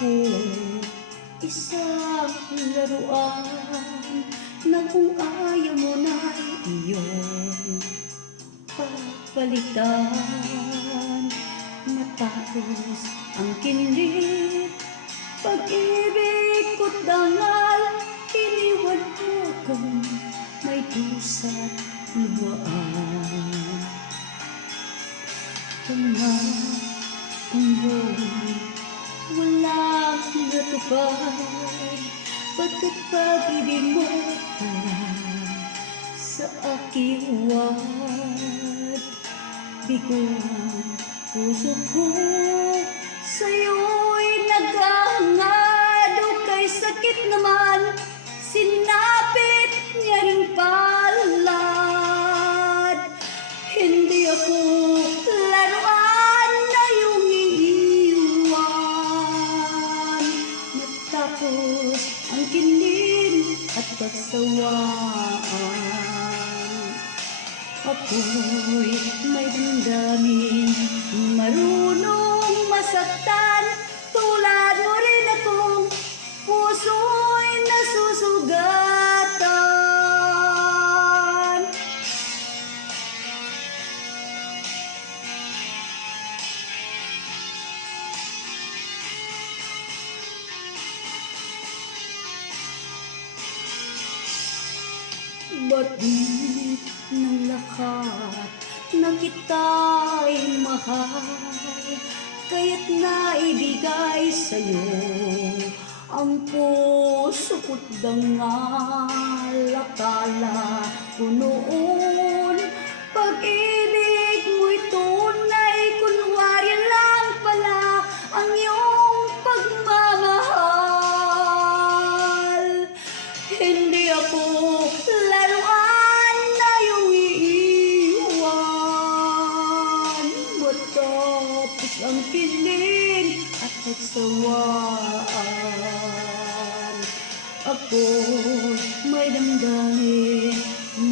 ko isang laruan na kung ayaw mo na'y iyong papalitan. Matapos ang kinlit, pag-ibig ko't dangal, iniwan mo kong may dusa't luwaan. Tumakambong walang natupad, pagkat pag-ibig mo pala sa aking wad. Bigo ang puso ko sa'yo'y naghahangad, o kay sakit naman sinapit niya ring palad. Hindi ako laruan na iyong iiwan, matapos ang kinin at pagsawaan. Ako'y may damdamin, marunong masaktan, tulad mo rin akong puso'y nasusugatan. Batid ng lakat na kita'y mahal, kaya't naibigay sa'yo ang puso ko't dangal. Akala ko noon pag-ibig mo'y tunay, kunwari lang pala ang iyong pagmamahal. Hindi ako laruan na iyong iiwan, matapos ang piling at pagsawaan. Ako'y may damdamin,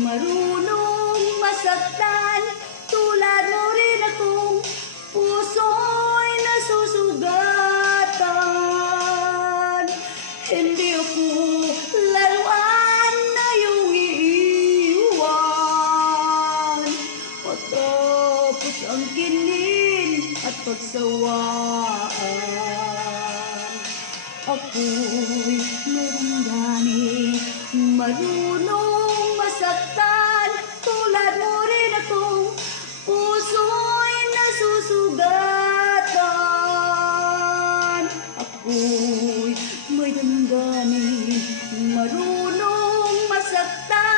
marunong masaktan, tulad mo rin akong puso'y nasusugatan. Hindi ako laruan na iyong iiwan, matapos ang kinin at pagsawaan. Ako'y maramdamin, marunong masaktan, tulad mo rin akong puso'y nasusugatan. Ako'y may damdamin, marunong masaktan,